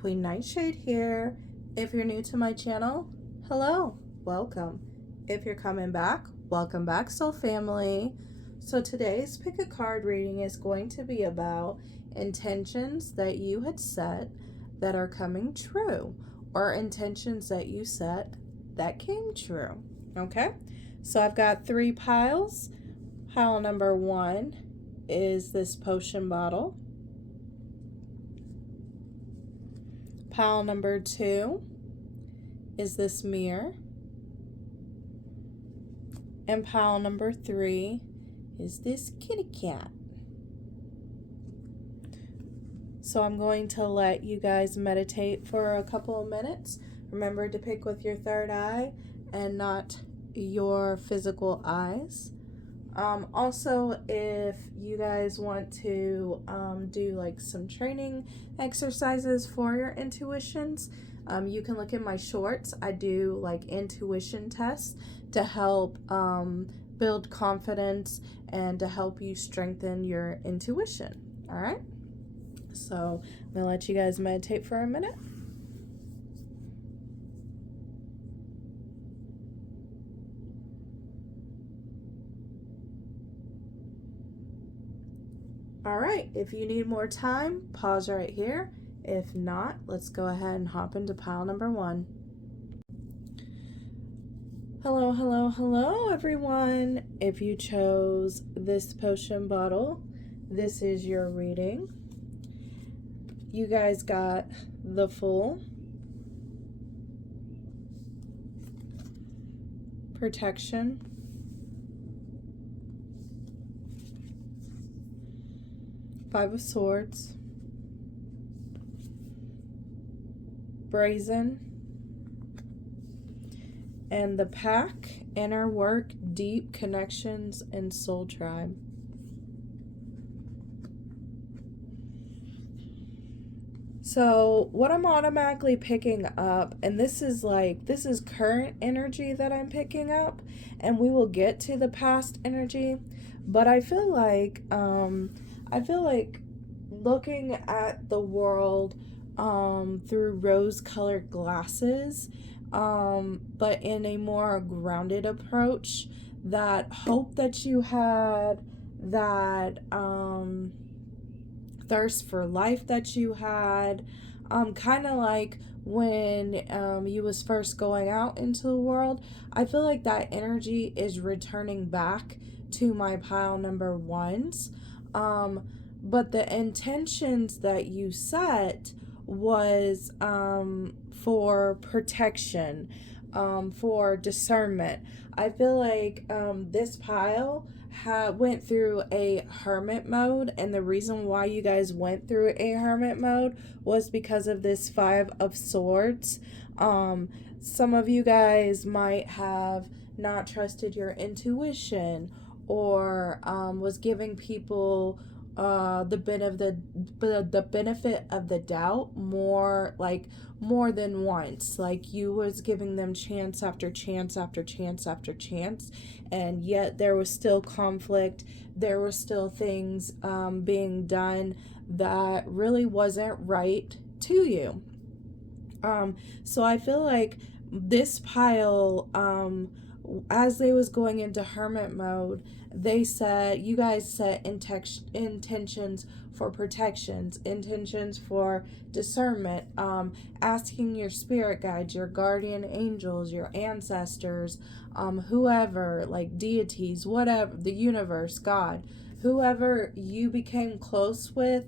Queen Nightshade here. If you're new to my channel, hello, welcome. If you're coming back, welcome back, soul family. So today's pick a card reading is going to be about intentions that you had set that are coming true, or intentions that you set that came true. Okay, so I've got 3 piles. Pile number 1 is this potion bottle. Pile number 2 is this mirror. And pile number 3 is this kitty cat. So I'm going to let you guys meditate for a couple of minutes. Remember to pick with your third eye and not your physical eyes. Also, if you guys want to do like some training exercises for your intuitions, you can look at my shorts. I do like intuition tests to help build confidence and to help you strengthen your intuition. All right, so I'm gonna let you guys meditate for a minute. All right, if you need more time, pause right here. If not, let's go ahead and hop into pile number 1. Hello, hello, hello, everyone. If you chose this potion bottle, this is your reading. You guys got the Fool, Protection, Five of Swords, Brazen, and the Pack, Inner Work, Deep Connections, and Soul Tribe. So what I'm automatically picking up, and this is current energy that I'm picking up, and we will get to the past energy, but I feel like looking at the world through rose-colored glasses, but in a more grounded approach. That hope that you had, that thirst for life that you had, kind of like when you was first going out into the world. I feel like that energy is returning back to my pile number 1s. But the intentions that you set was for protection, for discernment. I feel like this pile went through a hermit mode, and the reason why you guys went through a hermit mode was because of this 5 of Swords. Some of you guys might have not trusted your intuition, or was giving people the benefit of the doubt more than once. Like you was giving them chance after chance after chance after chance, and yet there was still conflict. There were still things being done that really wasn't right to you. So I feel like this pile, as they was going into hermit mode, you guys set intentions for protections, intentions for discernment, asking your spirit guides, your guardian angels, your ancestors, whoever, like deities, whatever, the universe, God, whoever you became close with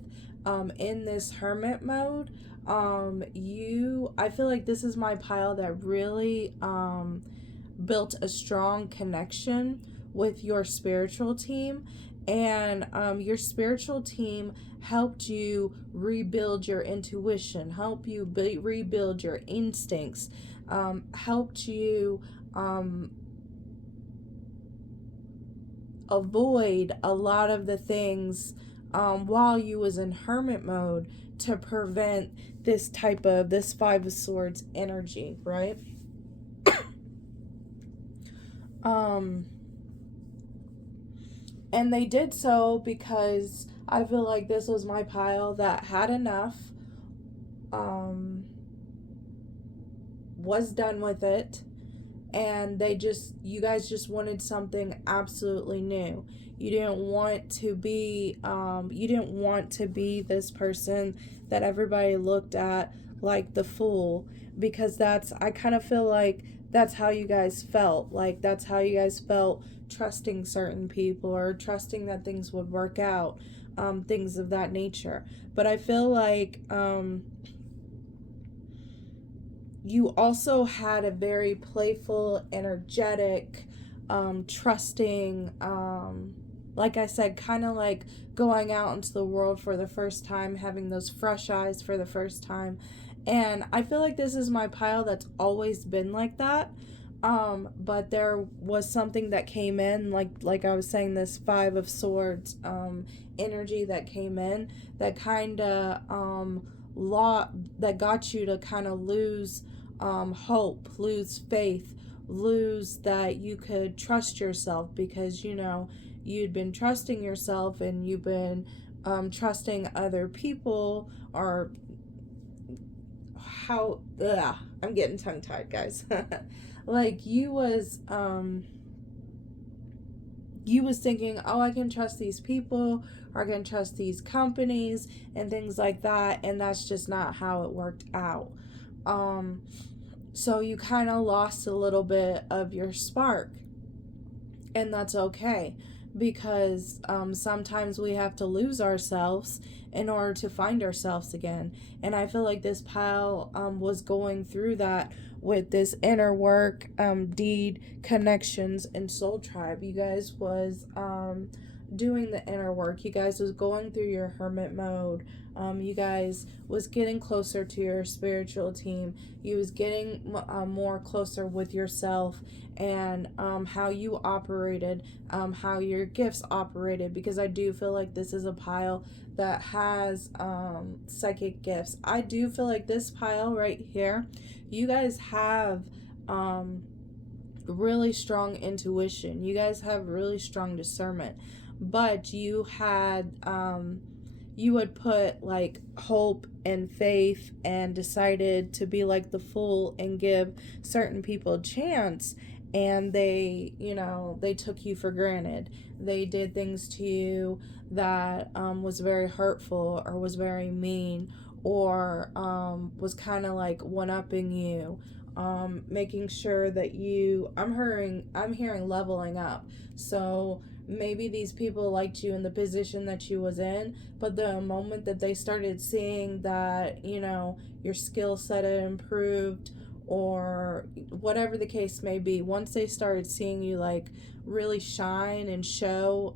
in this hermit mode. I feel like this is my pile that really built a strong connection with your spiritual team, and your spiritual team helped you rebuild your intuition, help you rebuild your instincts, helped you avoid a lot of the things while you was in hermit mode to prevent this 5 of Swords energy, right? And they did so because I feel like this was my pile that had enough was done with it, and you guys just wanted something absolutely new. You didn't want to be this person that everybody looked at like the fool, because I kind of feel like that's how you guys felt. Like, that's how you guys felt trusting certain people or trusting that things would work out, things of that nature. But I feel like you also had a very playful, energetic, trusting, like I said, kind of like going out into the world for the first time, having those fresh eyes for the first time. And I feel like this is my pile that's always been like that. But there was something that came in, like I was saying, this Five of Swords energy that came in that kind of that got you to kind of lose hope, lose faith, lose that you could trust yourself, because you'd been trusting yourself and you've been trusting other people, or I'm getting tongue-tied, guys. Like, you was thinking, oh, I can trust these people, or I can trust these companies and things like that, and that's just not how it worked out. So you kind of lost a little bit of your spark, and that's okay, because sometimes we have to lose ourselves in order to find ourselves again. And I feel like this pile was going through that with this inner work, deed, connections, and soul tribe. You guys was doing the inner work. You guys was going through your hermit mode. You guys was getting closer to your spiritual team. You was getting more closer with yourself, and how you operated, how your gifts operated, because I do feel like this is a pile that has psychic gifts. I do feel like this pile right here, you guys have really strong intuition. You guys have really strong discernment, but you had you would put like hope and faith and decided to be like the fool and give certain people a chance, and they took you for granted. They did things to you that was very hurtful, or was very mean, or was kind of like one-upping you, making sure that I'm hearing leveling up. So maybe these people liked you in the position that you was in, but the moment that they started seeing that your skill set had improved, or whatever the case may be, once they started seeing you like really shine and show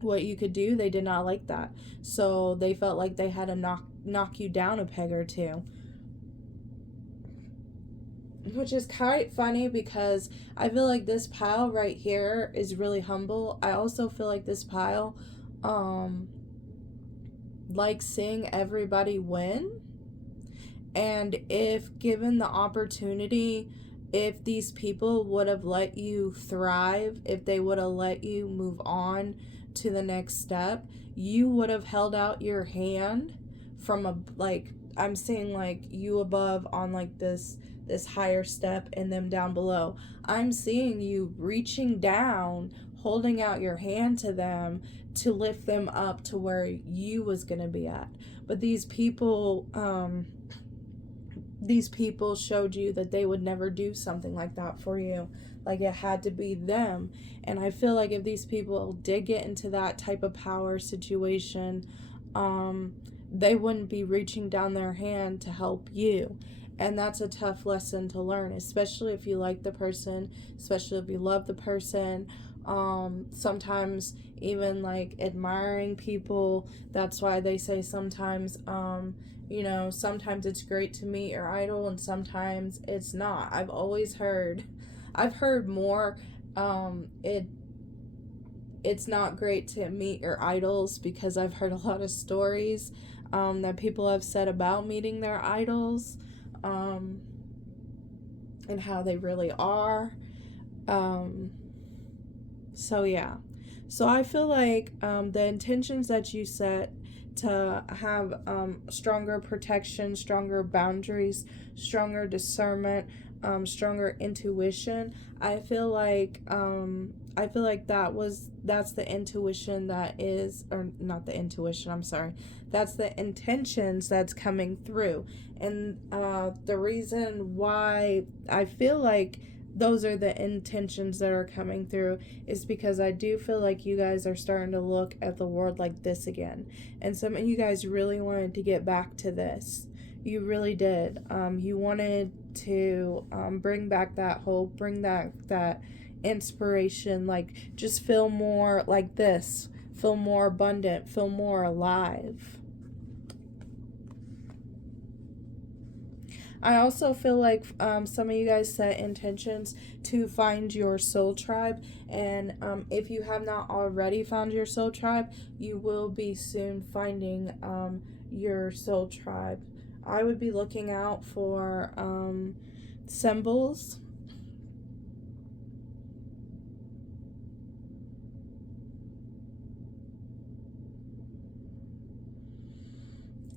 what you could do, they did not like that. So they felt like they had to knock you down a peg or two, which is quite funny, because I feel like this pile right here is really humble. I also feel like this pile likes seeing everybody win. And if given the opportunity, if these people would have let you thrive, if they would have let you move on to the next step, you would have held out your hand from I'm seeing like you above on like this higher step and them down below. I'm seeing you reaching down, holding out your hand to them to lift them up to where you was going to be at. But these people showed you that they would never do something like that for you. Like, it had to be them. And I feel like if these people did get into that type of power situation, they wouldn't be reaching down their hand to help you. And that's a tough lesson to learn, especially if you like the person, especially if you love the person. Sometimes even like admiring people. That's why they say sometimes, sometimes it's great to meet your idol and sometimes it's not. I've heard more, it's not great to meet your idols, because I've heard a lot of stories that people have said about meeting their idols, and how they really are. So yeah. So I feel like the intentions that you set to have stronger protection, stronger boundaries, stronger discernment, stronger intuition. I feel like that's the intuition that is, or not the intuition, I'm sorry. That's the intentions that's coming through. And the reason why I feel like those are the intentions that are coming through is because I do feel like you guys are starting to look at the world like this again. And some of you guys really wanted to get back to this. You really did. You wanted to bring back that hope, bring that inspiration, like just feel more like this, feel more abundant, feel more alive. I also feel like some of you guys set intentions to find your soul tribe, and if you have not already found your soul tribe, you will be soon finding your soul tribe. I would be looking out for symbols,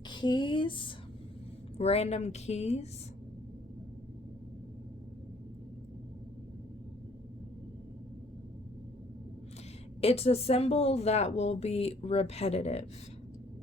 keys, random keys, it's a symbol that will be repetitive,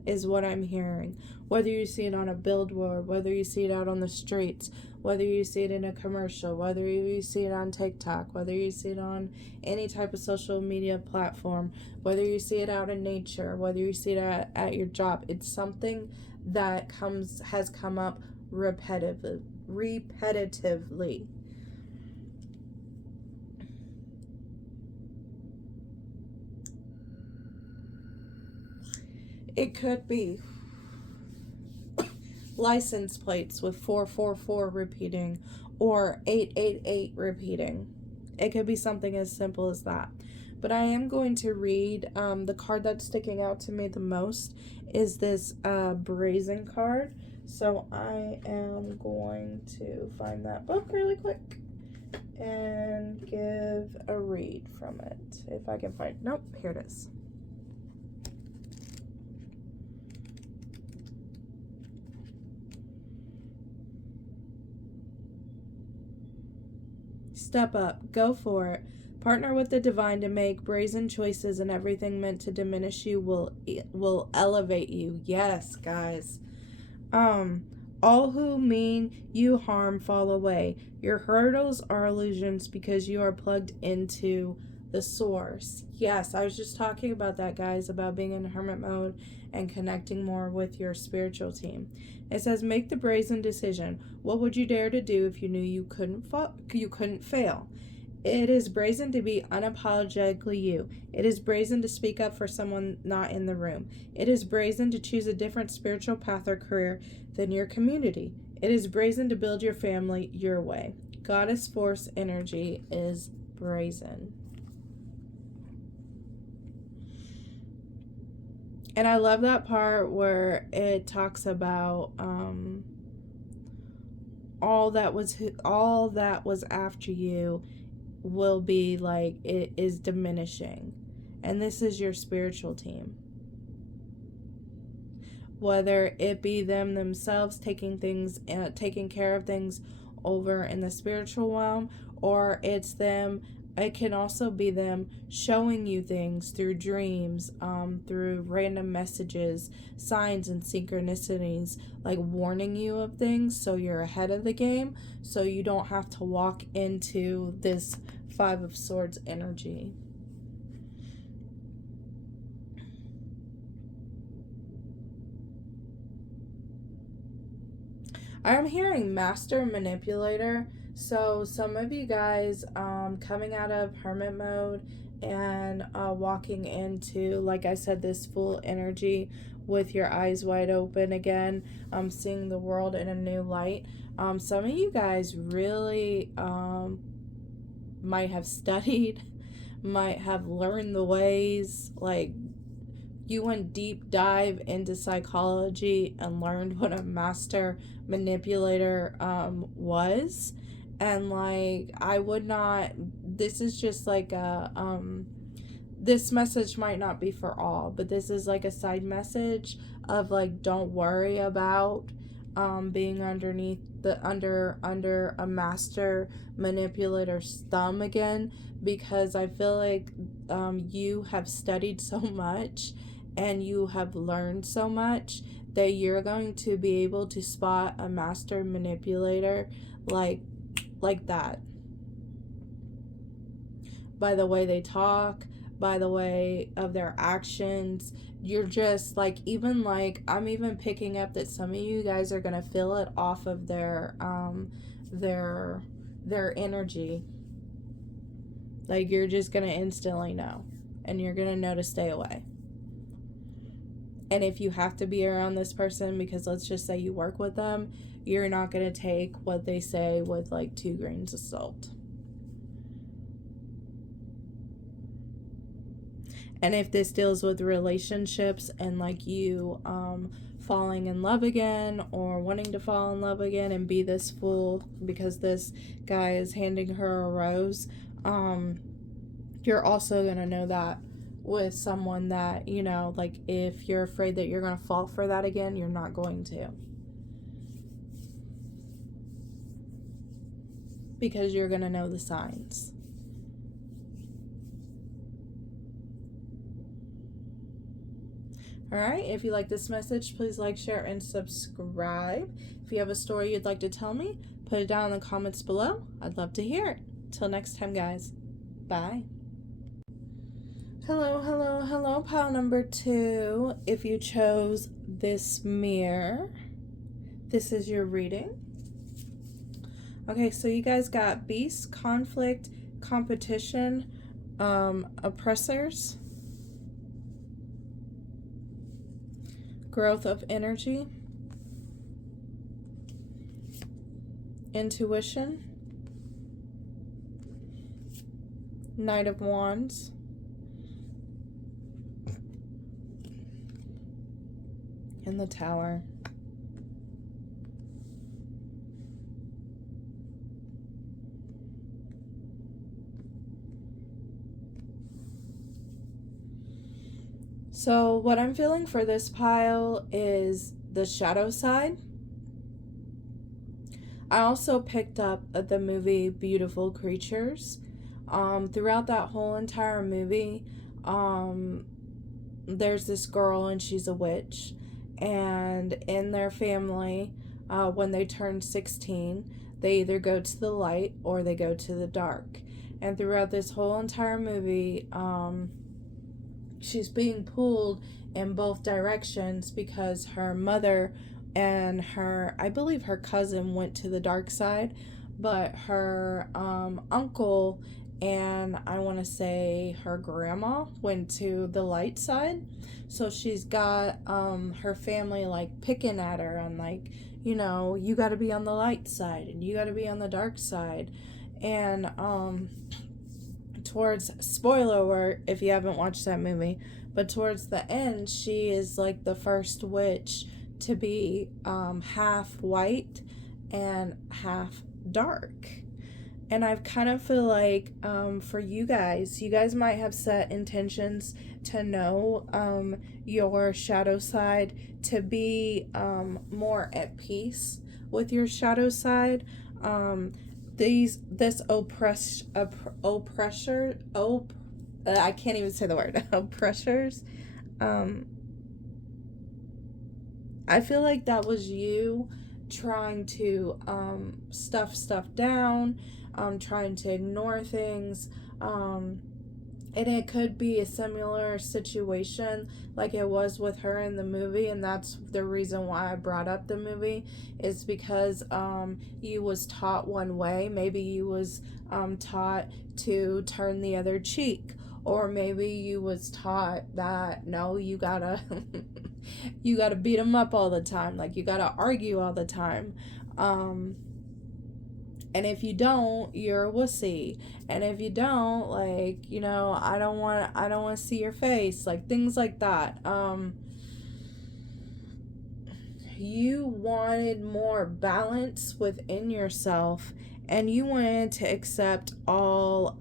is what I'm hearing. Whether you see it on a billboard, whether you see it out on the streets, whether you see it in a commercial, whether you see it on TikTok, whether you see it on any type of social media platform, whether you see it out in nature, whether you see it at your job, it's something that has come up repetitively. It could be license plates with 444 repeating or 888 repeating. It could be something as simple as that. But I am going to read the card that's sticking out to me the most is this brazen card. So I am going to find that book really quick and give a read from it. If I can find, nope, here it is. Step up, go for it. Partner with the divine to make brazen choices, and everything meant to diminish you will elevate you. Yes, guys. All who mean you harm fall away. Your hurdles are illusions because you are plugged into the source. Yes, I was just talking about that, guys, about being in hermit mode and connecting more with your spiritual team. It says, make the brazen decision. What would you dare to do if you knew you couldn't fail? It is brazen to be unapologetically you. It is brazen to speak up for someone not in the room. It is brazen to choose a different spiritual path or career than your community. It is brazen to build your family your way. Goddess force energy is brazen. And I love that part where it talks about all that was after you will be like, it is diminishing. And this is your spiritual team. Whether it be them themselves taking care of things over in the spiritual realm, or it can also be them showing you things through dreams, through random messages, signs and synchronicities, like warning you of things so you're ahead of the game, so you don't have to walk into this 5 of Swords energy. I'm hearing Master Manipulator. So some of you guys coming out of hermit mode and walking into, like I said, this full energy with your eyes wide open again, seeing the world in a new light. Some of you guys really might have studied, might have learned the ways, like you went deep dive into psychology and learned what a master manipulator was. And like, I would not, this is just like a this message might not be for all, but this is like a side message of like, don't worry about being underneath the under a master manipulator's thumb again, because I feel like you have studied so much and you have learned so much that you're going to be able to spot a master manipulator like that, by the way they talk, by the way of their actions. You're just like, even like, I'm even picking up that some of you guys are gonna feel it off of their energy. Like, you're just gonna instantly know, and you're gonna know to stay away. And if you have to be around this person because let's just say you work with them, you're not gonna take what they say with like 2 grains of salt. And if this deals with relationships and like you falling in love again or wanting to fall in love again and be this fool because this guy is handing her a rose, you're also going to know that with someone that, you know, like if you're afraid that you're going to fall for that again, you're not going to. Because you're going to know the signs. Alright, if you like this message, please like, share, and subscribe. If you have a story you'd like to tell me, put it down in the comments below. I'd love to hear it. Till next time, guys. Bye. Hello, pile number 2. If you chose this mirror, this is your reading. Okay, so you guys got beast, conflict, competition, oppressors, growth of energy, intuition, Knight of Wands, and the Tower. So what I'm feeling for this pile is the shadow side. I also picked up the movie Beautiful Creatures. Throughout that whole entire movie, there's this girl and she's a witch. And in their family, when they turn 16, they either go to the light or they go to the dark. And throughout this whole entire movie, she's being pulled in both directions because her mother and her, I believe her cousin went to the dark side, but her uncle and I want to say her grandma went to the light side. So she's got her family like picking at her and like, you know, you got to be on the light side and you got to be on the dark side. And towards, spoiler alert if you haven't watched that movie, but towards the end, she is like the first witch to be half white and half dark. And I kind of feel like for you guys might have set intentions to know your shadow side, to be more at peace with your shadow side. This oppressor, I can't even say the word, oppressors. I feel like that was you trying to stuff stuff down, trying to ignore things, and it could be a similar situation like it was with her in the movie. And that's the reason why I brought up the movie, is because you was taught one way. Maybe you was taught to turn the other cheek, or maybe you was taught that no, you gotta you gotta beat them up all the time, like you gotta argue all the time, and if you don't, you're a wussy. And if you don't, like, you know, I don't want to see your face, like things like that. You wanted more balance within yourself, and you wanted to accept all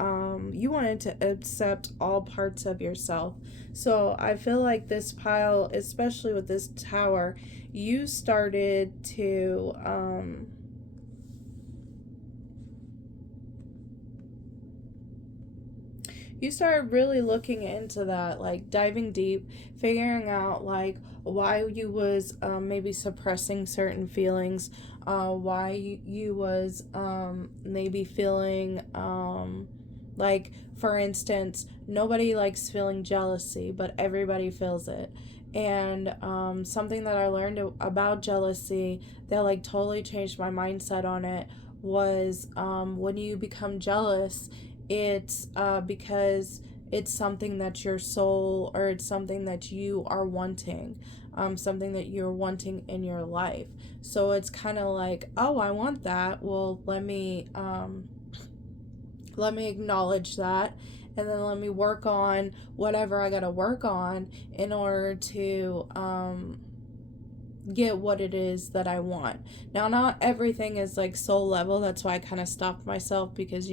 parts of yourself. So I feel like this pile, especially with this tower, you started to you started really looking into that, like diving deep, figuring out like why you was maybe suppressing certain feelings, why you was maybe feeling like, for instance, nobody likes feeling jealousy, but everybody feels it. And something that I learned about jealousy that like totally changed my mindset on it was when you become jealous, it's because it's something that your soul, or it's something that you are wanting, something that you're wanting in your life. So it's kind of like, oh, I want that. Well, let me acknowledge that, and then let me work on whatever I gotta work on in order to get what it is that I want. Now, not everything is like soul level. That's why I kind of stopped myself, because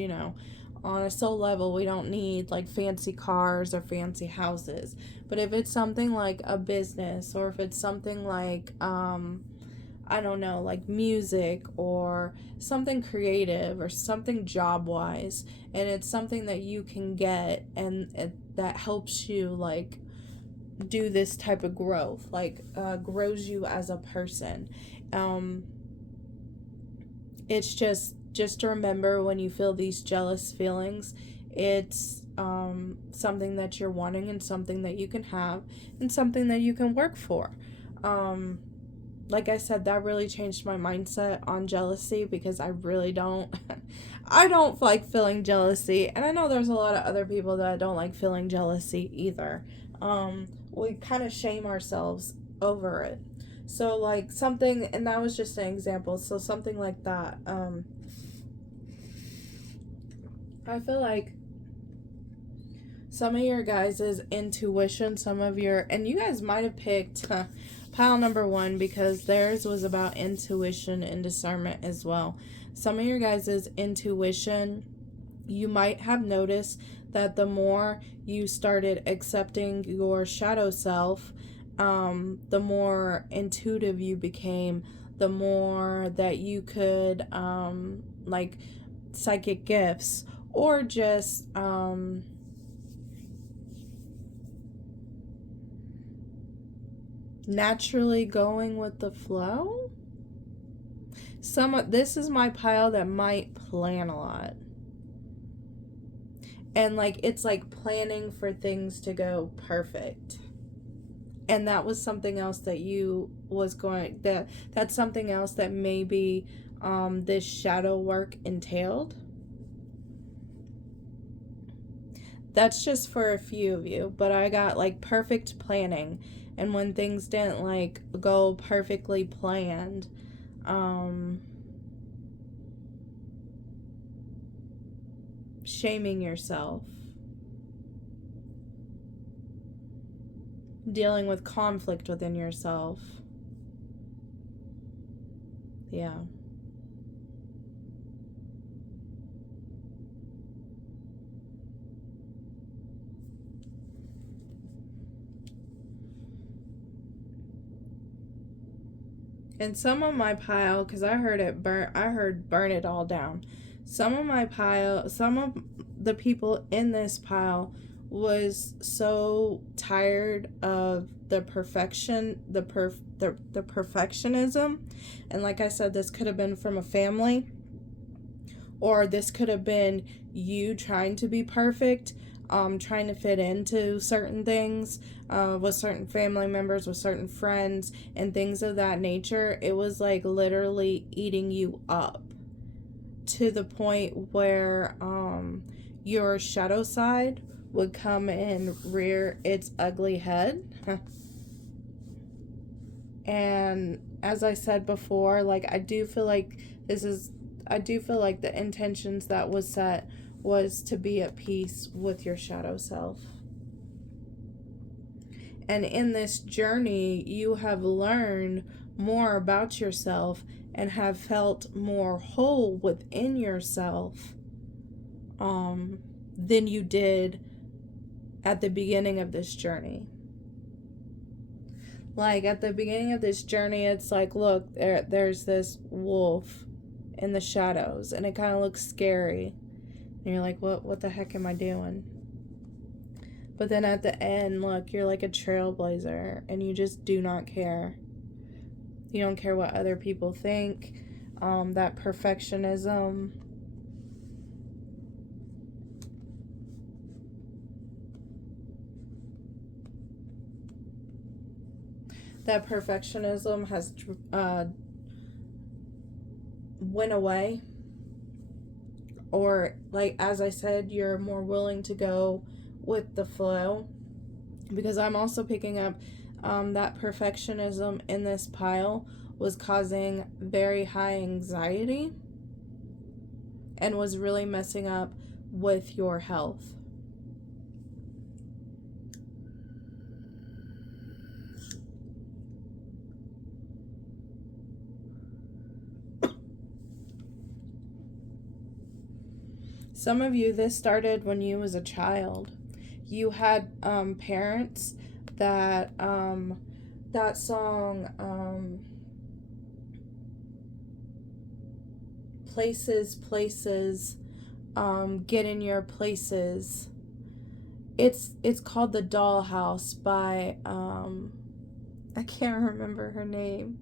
on a soul level, we don't need like fancy cars or fancy houses. But if it's something like a business, or if it's something like I don't know, like music, or something creative, or something job wise, and it's something that you can get, and that helps you like do this type of growth, like grows you as a person. It's just to remember, when you feel these jealous feelings, it's something that you're wanting, and something that you can have, and something that you can work for. Like I said, that really changed my mindset on jealousy, because I really don't I don't like feeling jealousy, and I know there's a lot of other people that don't like feeling jealousy either. We kind of shame ourselves over it. So like something, and that was just an example, so something like that. I feel like some of your guys' intuition, and you guys might have picked pile number 1, because theirs was about intuition and discernment as well. Some of your guys' intuition, you might have noticed that the more you started accepting your shadow self, the more intuitive you became, the more that you could like psychic gifts, or just naturally going with the flow. This is my pile that might plan a lot, and like it's like planning for things to go perfect. And that was something else that that's something else that maybe this shadow work entailed. That's just for a few of you, but I got like perfect planning, and when things didn't like go perfectly planned, shaming yourself, dealing with conflict within yourself. Yeah. And some of my pile, because I heard burn it all down. Some of the people in this pile was so tired of the perfectionism. And like I said, this could have been from a family, or this could have been you trying to be perfect, trying to fit into certain things, with certain family members, with certain friends, and things of that nature. It was like literally eating you up, to the point where your shadow side would come and rear its ugly head. And as I said before, like I do feel like the intentions that was set was to be at peace with your shadow self. And in this journey, you have learned more about yourself, and have felt more whole within yourself than you did at the beginning of this journey. Like, at the beginning of this journey, it's like, look, there's this wolf in the shadows, and it kind of looks scary. And you're like, what the heck am I doing? But then at the end, look, you're like a trailblazer, and you just do not care. You don't care what other people think. That perfectionism. That perfectionism has went away. Or, like, as I said, you're more willing to go with the flow. Because I'm also picking up that perfectionism in this pile was causing very high anxiety and was really messing up with your health. Some of you, this started when you was a child. You had parents that that song places get in your places. It's called The Dollhouse by I can't remember her name,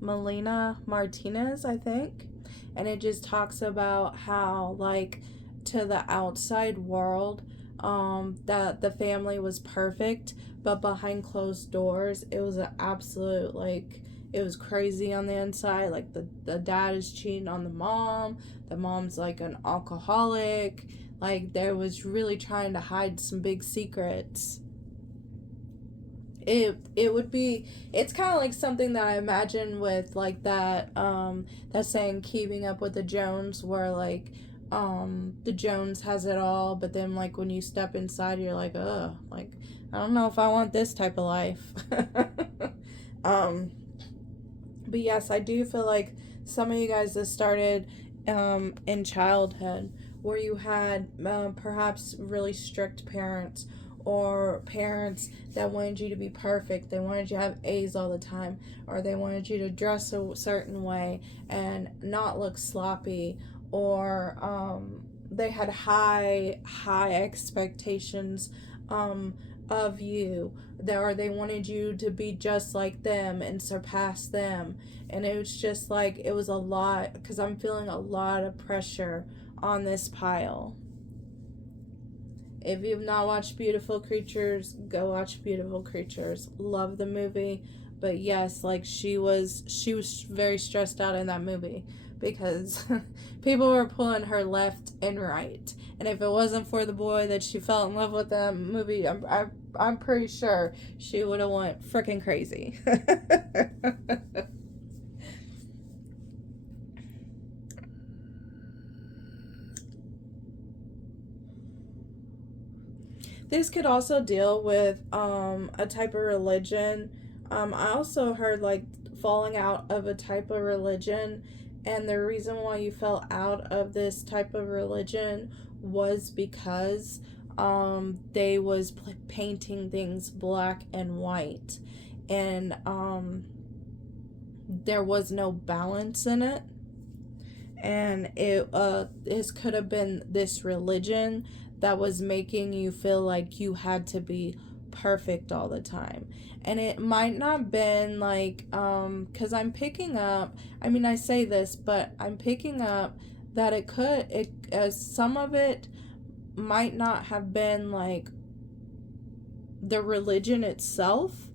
Melina Martinez, I think. And it just talks about how, like, to the outside world, that the family was perfect, but behind closed doors, it was an absolute, like, it was crazy on the inside. Like, the dad is cheating on the mom's like an alcoholic, like, there was really trying to hide some big secrets. It's kind of like something that I imagine with, like, that saying, keeping up with the Jones, where, like, the Jones has it all, but then, like, when you step inside, you're like, ugh, like, I don't know if I want this type of life. But yes, I do feel like some of you guys, this started in childhood, where you had perhaps really strict parents, or parents that wanted you to be perfect. They wanted you to have A's all the time, or they wanted you to dress a certain way and not look sloppy, or they had high expectations of you, or they wanted you to be just like them and surpass them. And it was just like, it was a lot, because I'm feeling a lot of pressure on this pile. If you've not watched Beautiful Creatures, go watch Beautiful Creatures. Love the movie. But yes, like, she was very stressed out in that movie, because people were pulling her left and right. And if it wasn't for the boy that she fell in love with that movie, I'm pretty sure she would have went freaking crazy. This could also deal with a type of religion. I also heard, like, falling out of a type of religion, and the reason why you fell out of this type of religion was because they was painting things black and white, and there was no balance in it. And this could have been this religion that was making you feel like you had to be perfect all the time. And it might not been like, because I'm picking up, I mean, I say this, but I'm picking up that some of it might not have been like the religion itself.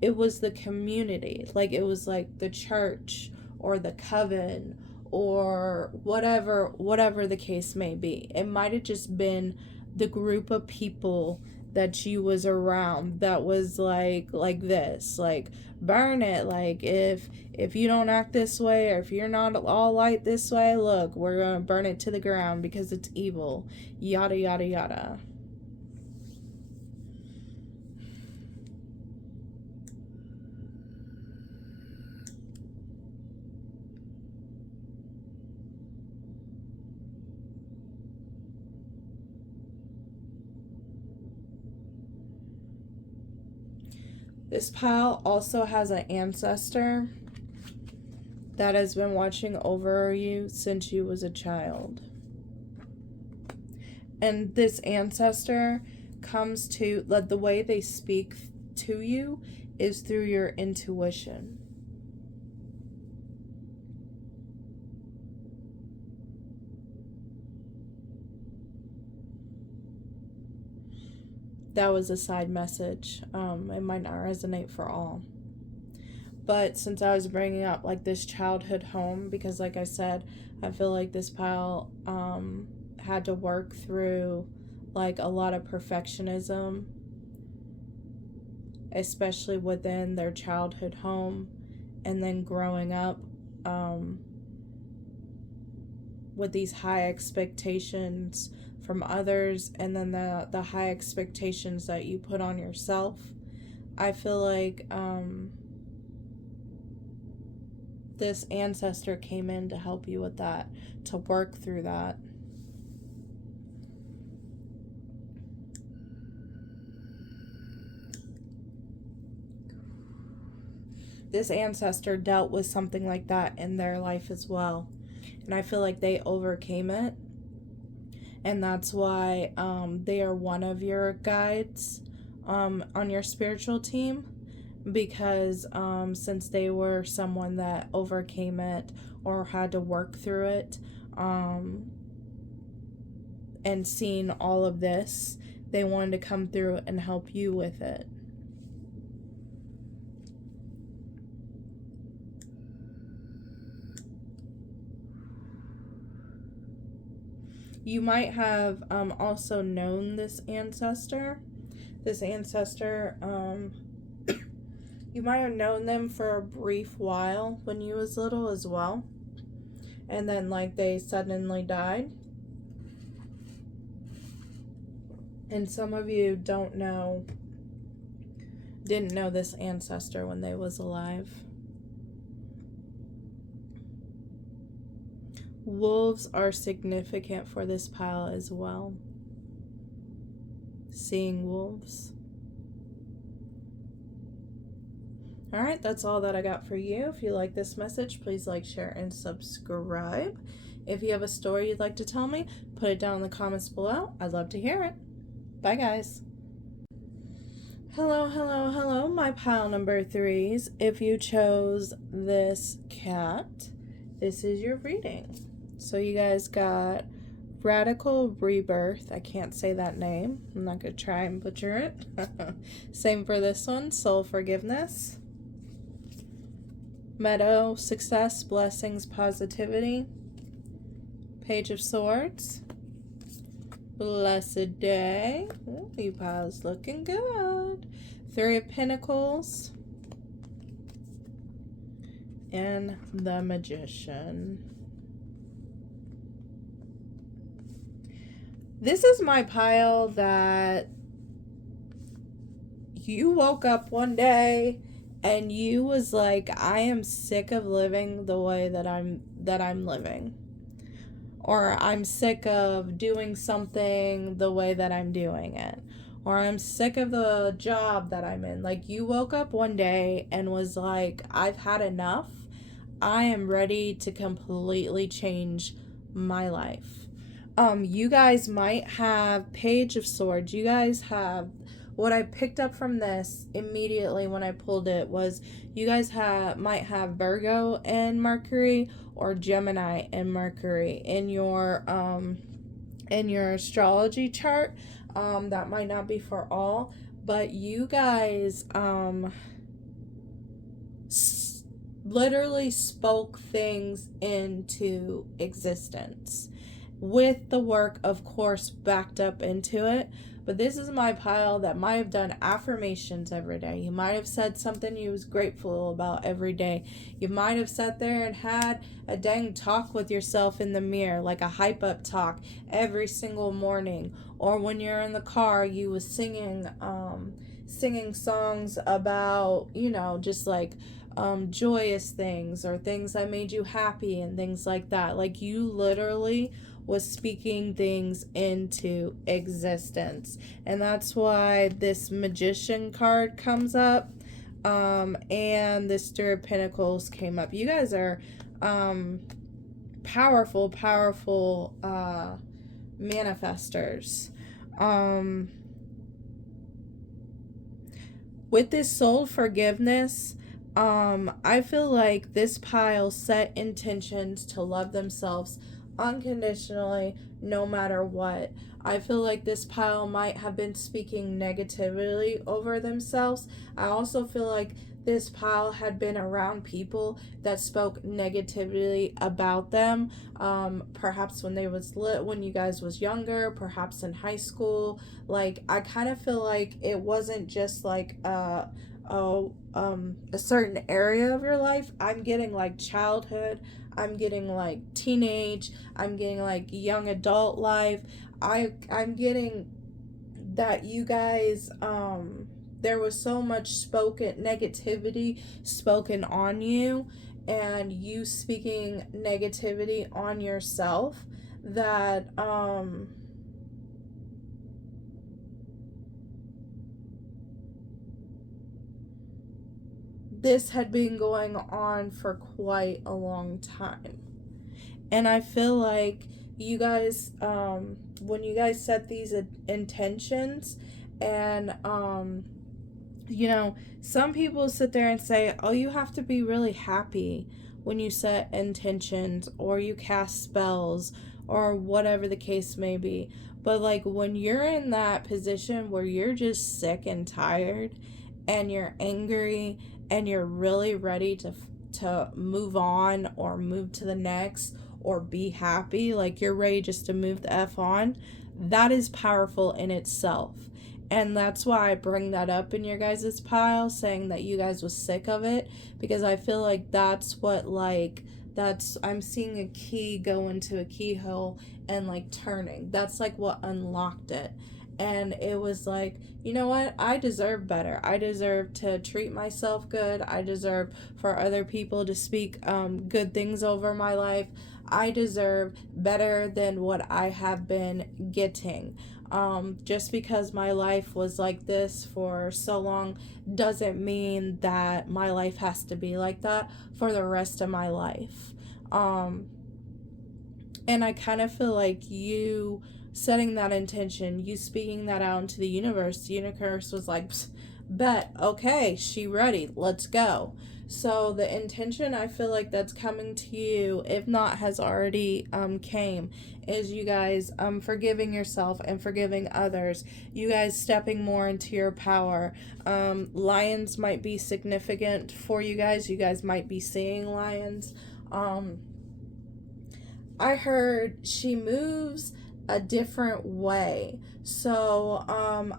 It was the community. Like, it was like the church or the coven or whatever the case may be. It might have just been the group of people that you was around that was like this, like, burn it, like, if you don't act this way, or if you're not all light this way, look, we're gonna burn it to the ground because it's evil, yada yada yada. This pile also has an ancestor that has been watching over you since you was a child. And this ancestor comes to, like, the way they speak to you is through your intuition. That was a side message. It might not resonate for all. But since I was bringing up like this childhood home, because like I said, I feel like this pile had to work through like a lot of perfectionism, especially within their childhood home, and then growing up with these high expectations from others, and then the high expectations that you put on yourself. I feel like this ancestor came in to help you with that, to work through that. This ancestor dealt with something like that in their life as well. And I feel like they overcame it. And that's why they are one of your guides on your spiritual team. Because since they were someone that overcame it or had to work through it, and seen all of this, they wanted to come through and help you with it. You might have also known this ancestor. This ancestor, you might have known them for a brief while when you was little as well. And then like they suddenly died. And some of you didn't know this ancestor when they was alive. Wolves are significant for this pile as well. Seeing wolves. Alright, that's all that I got for you. If you like this message, please like, share, and subscribe. If you have a story you'd like to tell me, put it down in the comments below. I'd love to hear it. Bye, guys. Hello, hello, hello, my pile number 3s. If you chose this cat, this is your reading. So you guys got Radical Rebirth. I can't say that name. I'm not going to try and butcher it. Same for this one, Soul Forgiveness. Meadow, Success, Blessings, Positivity. Page of Swords. Blessed Day. Ooh, you pile's looking good. 3 of Pentacles. And the Magician. This is my pile that you woke up one day and you was like, I am sick of living the way that I'm living. Or I'm sick of doing something the way that I'm doing it. Or I'm sick of the job that I'm in. Like, you woke up one day and was like, I've had enough. I am ready to completely change my life. You guys might have Page of Swords. You guys have, what I picked up from this immediately when I pulled it was you guys might have Virgo and Mercury or Gemini and Mercury in your astrology chart. That might not be for all, but you guys literally spoke things into existence with the work, of course, backed up into it. But this is my pile that might have done affirmations every day. You might have said something you was grateful about every day. You might have sat there and had a dang talk with yourself in the mirror, like a hype up talk every single morning. Or when you're in the car, you was singing songs about, you know, just like joyous things or things that made you happy and things like that. Like, you literally was speaking things into existence. And that's why this Magician card comes up. And this Three of Pentacles came up. You guys are powerful, powerful manifestors. With this soul forgiveness, I feel like this pile set intentions to love themselves unconditionally, no matter what. I feel like this pile might have been speaking negatively over themselves. I also feel like this pile had been around people that spoke negatively about them, perhaps when they was when you guys was younger, perhaps in high school. Like, I kind of feel like it wasn't just like a certain area of your life. I'm getting like childhood, I'm getting like teenage, I'm getting like young adult life. I'm getting that you guys, there was so much spoken negativity spoken on you, and you speaking negativity on yourself, that this had been going on for quite a long time. And I feel like you guys, when you guys set these intentions, and you know, some people sit there and say, oh, you have to be really happy when you set intentions or you cast spells or whatever the case may be. But like, when you're in that position where you're just sick and tired and you're angry and you're really ready to move on or move to the next or be happy, like you're ready just to move the F on, that is powerful in itself. And that's why I bring that up in your guys' pile, saying that you guys was sick of it, because I feel like that's what, like, that's, I'm seeing a key go into a keyhole and like turning. That's like what unlocked it. And it was like, you know what? I deserve better. I deserve to treat myself good. I deserve for other people to speak good things over my life. I deserve better than what I have been getting. Just because my life was like this for so long doesn't mean that my life has to be like that for the rest of my life. And I kind of feel like you setting that intention, you speaking that out into the universe was like, bet, okay, she ready, let's go. So the intention, I feel like that's coming to you, if not has already came, is you guys forgiving yourself and forgiving others. You guys stepping more into your power. Lions might be significant for you guys. You guys might be seeing lions. I heard she moves a different way. So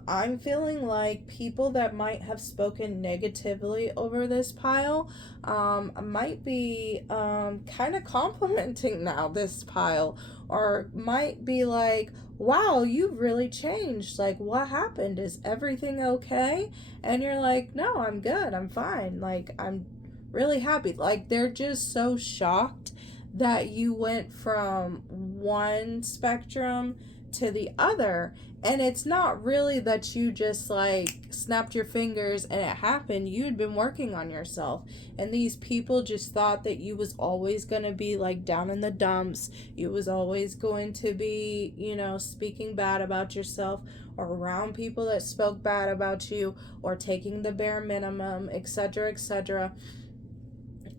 I'm feeling like people that might have spoken negatively over this pile might be kind of complimenting now this pile, or might be like, wow, you've really changed. Like, what happened? Is everything okay? And you're like, no, I'm good. I'm fine. Like, I'm really happy. Like, they're just so shocked that you went from one spectrum to the other. And it's not really that you just like snapped your fingers and it happened. You'd been working on yourself, and these people just thought that you was always going to be like down in the dumps. You was always going to be, you know, speaking bad about yourself, or around people that spoke bad about you, or taking the bare minimum, etc., etc.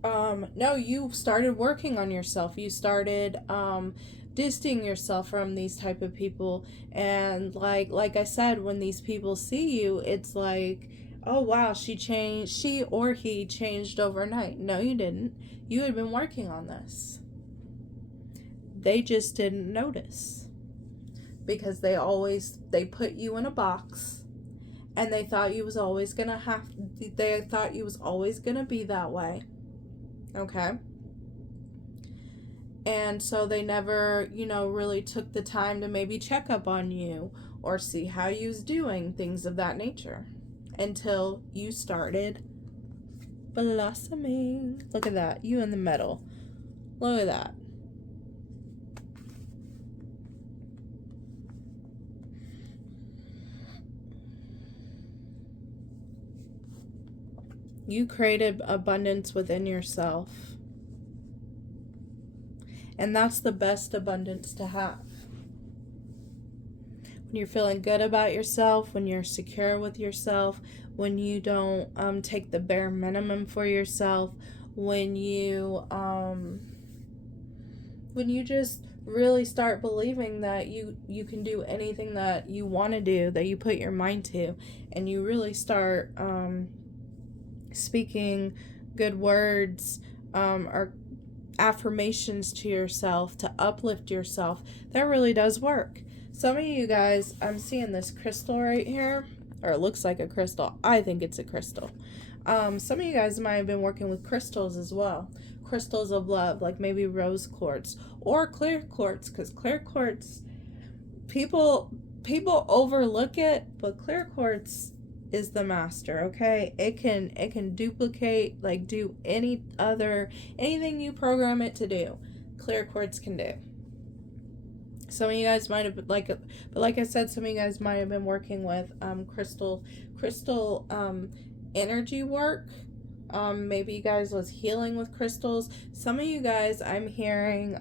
No, you started working on yourself. You started distancing yourself from these type of people. And like I said, when these people see you, it's like, oh wow, she or he changed overnight. No, you didn't. You had been working on this. They just didn't notice, because they put you in a box, and they thought you was always gonna be that way. Okay. And so they never, you know, really took the time to maybe check up on you or see how you was doing, things of that nature, until you started blossoming. Look at that. You in the middle. Look at that. You created abundance within yourself. And that's the best abundance to have. When you're feeling good about yourself, when you're secure with yourself, when you don't take the bare minimum for yourself, when you just really start believing that you can do anything that you want to do, that you put your mind to, and you really start speaking good words or affirmations to yourself to uplift yourself, that really does work. Some of you guys, I'm seeing this crystal right here, or it looks like a crystal. I think it's a crystal. Some of you guys might have been working with crystals as well. Crystals of love, like maybe rose quartz or clear quartz, because clear quartz, people overlook it, but clear quartz is the master, okay? It can duplicate, like do anything you program it to do. Clear quartz can do. Some of you guys might have been but like I said, some of you guys might have been working with crystal energy work. Maybe you guys was healing with crystals. Some of you guys, I'm hearing,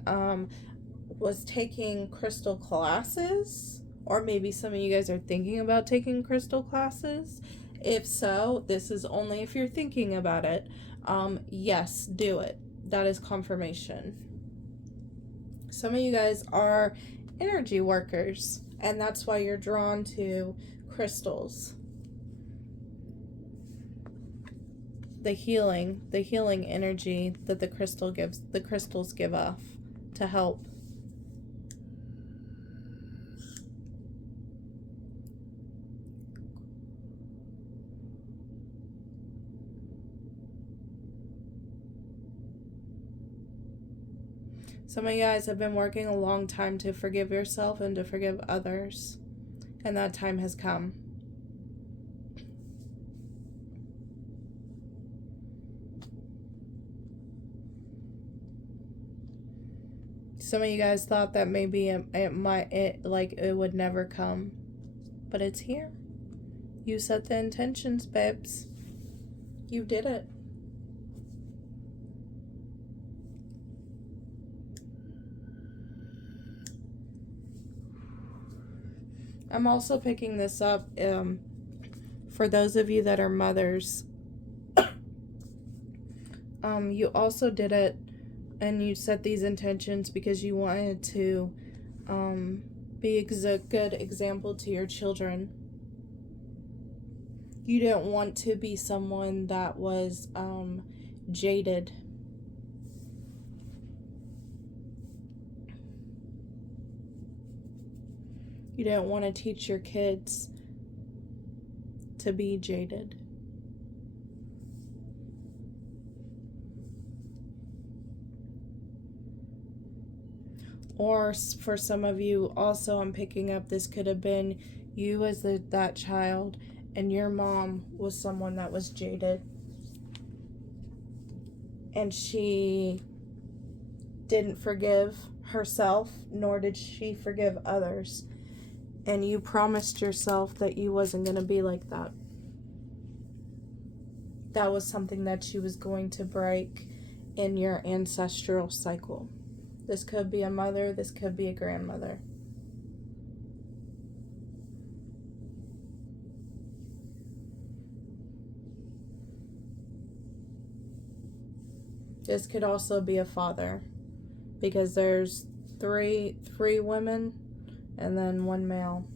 was taking crystal classes, or maybe some of you guys are thinking about taking crystal classes. If so, this is only if you're thinking about it. Yes, do it. That is confirmation. Some of you guys are energy workers, and that's why you're drawn to crystals. The healing energy that the crystals give off to help. Some of you guys have been working a long time to forgive yourself and to forgive others, and that time has come. Some of you guys thought that maybe it would never come, but it's here. You set the intentions, babes. You did it. I'm also picking this up for those of you that are mothers. You also did it, and you set these intentions because you wanted to be a good example to your children. You didn't want to be someone that was jaded. You didn't want to teach your kids to be jaded. Or for some of you, also, I'm picking up, this could have been you as that child, and your mom was someone that was jaded. And she didn't forgive herself, nor did she forgive others. And you promised yourself that you wasn't going to be like that. That was something that she was going to break in your ancestral cycle. This could be a mother, this could be a grandmother. This could also be a father, because there's three women and then one male.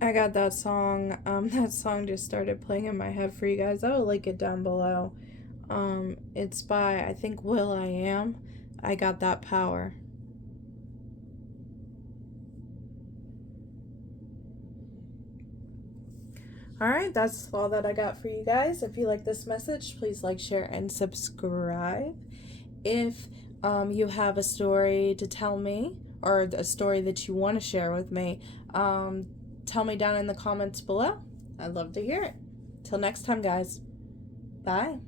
I got that song. That song just started playing in my head for you guys. I will link it down below. It's by, I think, will.i.am. I Got That Power. Alright, that's all that I got for you guys. If you like this message, please like, share, and subscribe. If you have a story to tell me, or a story that you want to share with me, tell me down in the comments below. I'd love to hear it. Till next time, guys. Bye.